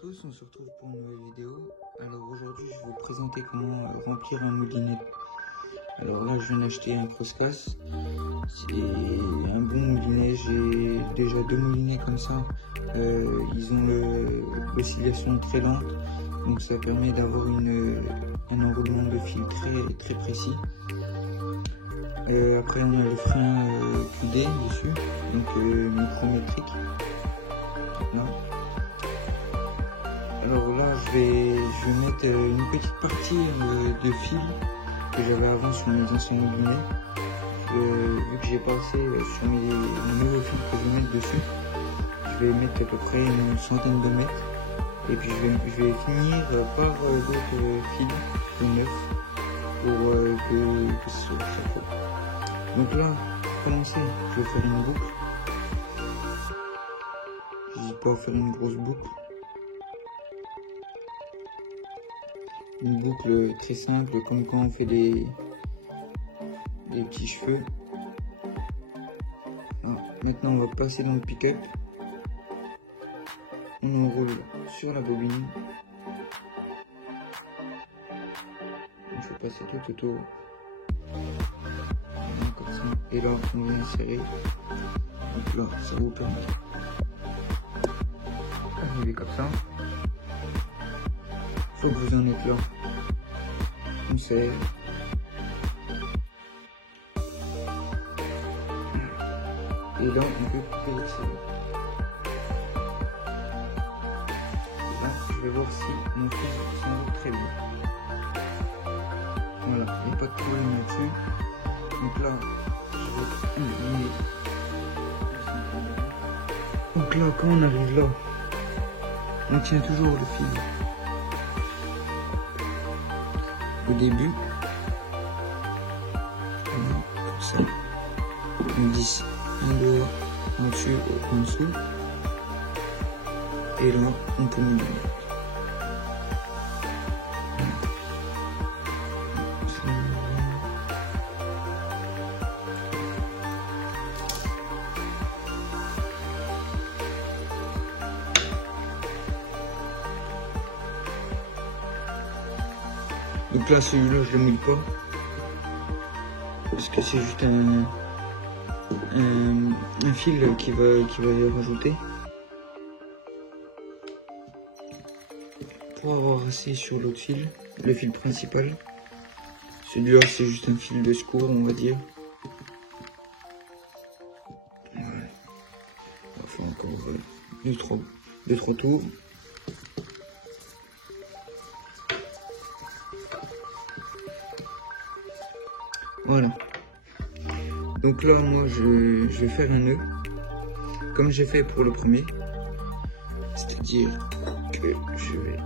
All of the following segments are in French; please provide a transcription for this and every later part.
tous, on se retrouve pour une nouvelle vidéo. Alors aujourd'hui je vais vous présenter comment remplir un moulinet. Alors là je viens d'acheter un Crosscast, c'est un bon moulinet, j'ai déjà deux moulinets comme ça, ils ont l'oscillation très lente, donc ça permet d'avoir un enroulement de fil très précis. Après on a le frein QD dessus, donc micrométrique. Voilà. Alors là je vais mettre une petite partie de fil que j'avais avant sur mes anciens moulинets. Vu que j'ai pas assez sur mes nouveaux fils que je vais mettre dessus, je vais mettre à peu près une centaine de mètres. Et puis je vais finir par d'autres fils neufs pour que ce soit très propre. Donc là, pour commencer, je vais faire une boucle. J'hésite pas à faire une grosse boucle. Une boucle très simple, comme quand on fait des petits cheveux. Alors, maintenant on va passer dans le pick-up. On enroule sur la bobine. Il faut passer tout autour. Comme ça. Et là on va insérer. Donc là ça vous permet d'arriver comme ça. Faut que vous en êtes là. On serre. Et là, on peut couper l'excédent. Là, je vais voir si mon fil s'enroule très bien. Voilà, il n'y a pas de problème là-dessus. Donc là, je vais enlever. Donc là, quand on arrive là, on tient toujours le fil au début, comme ça, on glisse un doigt en dessus ou en dessous, et là on peut mouiller. Donc là celui-là je le mouille pas parce que c'est juste un fil qui va y rajouter pour avoir assez sur l'autre fil, le fil principal. Celui-là c'est juste un fil de secours, on va dire. Voilà. Il faut encore 2-3 tours. Voilà. Donc là, moi, je vais faire un nœud, comme j'ai fait pour le premier. C'est-à-dire que je vais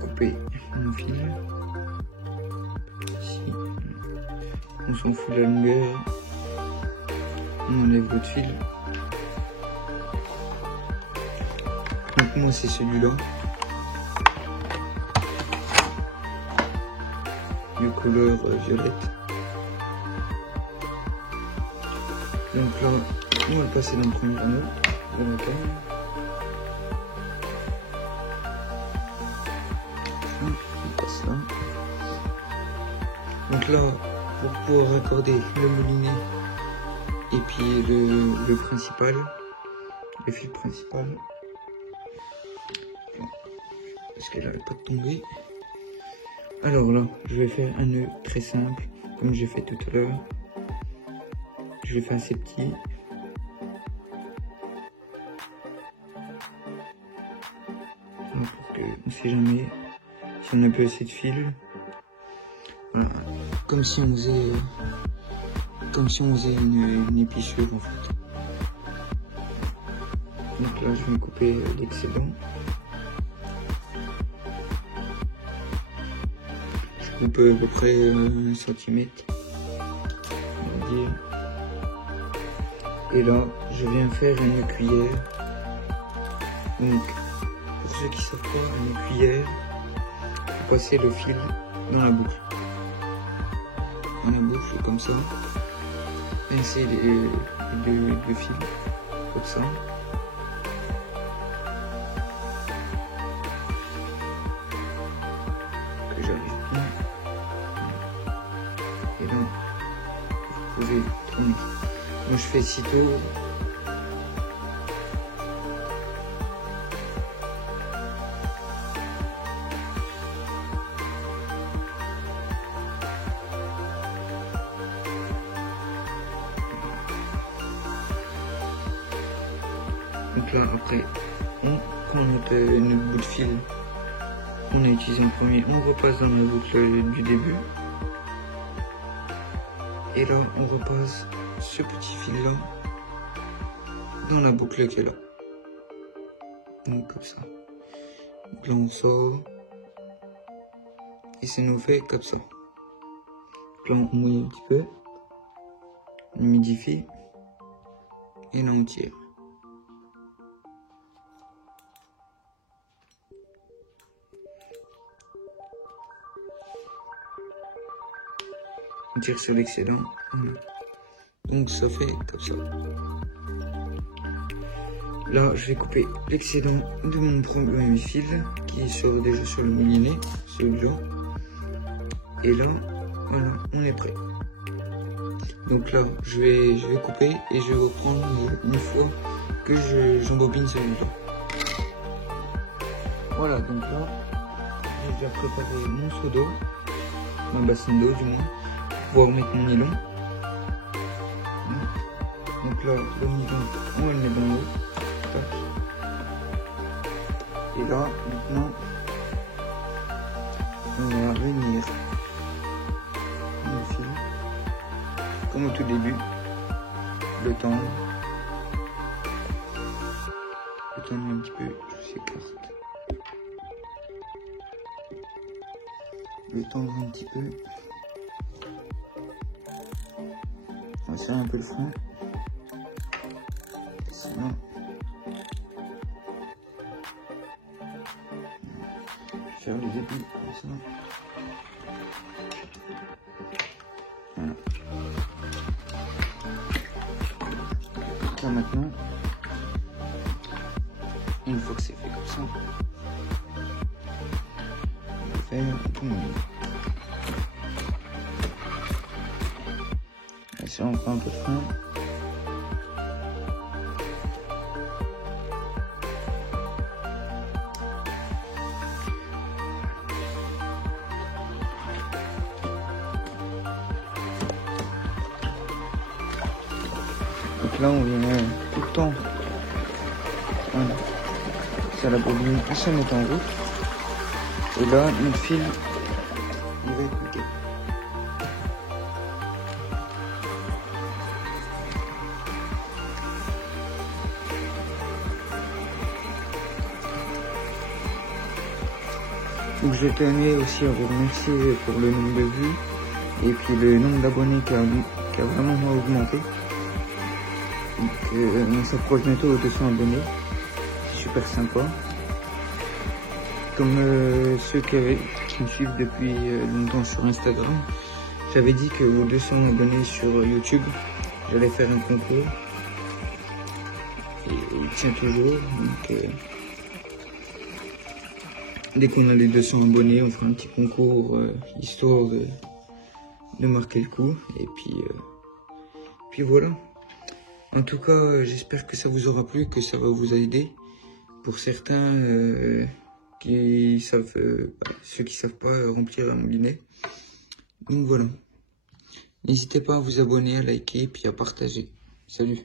couper mon fil. Ici. On s'en fout de la longueur. On enlève l'autre fil. Donc moi, c'est celui-là. De couleur violette. Donc là, on va le passer dans le premier nœud de la canne. On passe là. Donc là, pour pouvoir raccorder le moulinet et puis le principal, le fil principal, parce qu'elle n'arrête pas de tomber. Alors là, je vais faire un nœud très simple, comme j'ai fait tout à l'heure. Je vais faire assez petit. Parce que on ne sait jamais si on a pas assez de fil. Voilà. Comme si on faisait une épichure en fait. Donc là, je vais couper l'excédent. Je coupe à peu près 1 cm, on va dire. Et là, je viens faire une cuillère. Donc, pour ceux qui savent pas, une cuillère, faut passer le fil dans la boucle. Dans la boucle, comme ça. Pincer les deux fils, comme ça. trouver trop mieux. Moi je fais 6 tours. Donc là après on prend notre bout de fil qu'on a utilisé en premier, on repasse dans la boucle du début. Et là, on repasse ce petit fil-là dans la boucle qui est là. Donc comme ça. Donc là, on sort. Et ça nous fait comme ça. Donc là, on mouille un petit peu. On humidifie. Et là, on tire. On tire sur l'excédent. Donc ça fait comme ça. Là, je vais couper l'excédent de mon premier fil qui sera déjà sur le moulinet, celui-là. Et là, voilà, on est prêt. Donc là, je vais couper et je vais reprendre une fois que j'embobine celui-là. Voilà, donc là, j'ai déjà préparé mon seau d'eau, mon bassin d'eau du moins, pour pouvoir mettre mon nylon. Donc là, le nylon, on va le mettre dans l'eau. Et là, maintenant, on va venir le fil, comme au tout début, le tendre un petit peu, je s'écarte, le tendre un petit peu, on va serrer un peu le front, sinon, faire le début comme ça. Voilà. Là maintenant, une fois que c'est fait comme ça, on va faire un peu moins. Si on prend un peu de frein. Donc là on vient tout le temps, voilà, ça la bobine pour se mettre en route. Et là notre fil il va être nickel. Donc je tenais aussi à vous remercier pour le nombre de vues et puis le nombre d'abonnés qui a vraiment augmenté. Donc on s'approche bientôt aux 200 abonnés, c'est super sympa. Comme ceux qui me suivent depuis longtemps sur Instagram, j'avais dit que aux 200 abonnés sur YouTube, j'allais faire un concours. Et il tient toujours, donc dès qu'on a les 200 abonnés, on fera un petit concours histoire de marquer le coup. Et puis voilà. En tout cas, j'espère que ça vous aura plu, que ça va vous aider. Pour certains qui savent, ceux qui savent pas remplir un moulinet. Donc voilà. N'hésitez pas à vous abonner, à liker et puis à partager. Salut.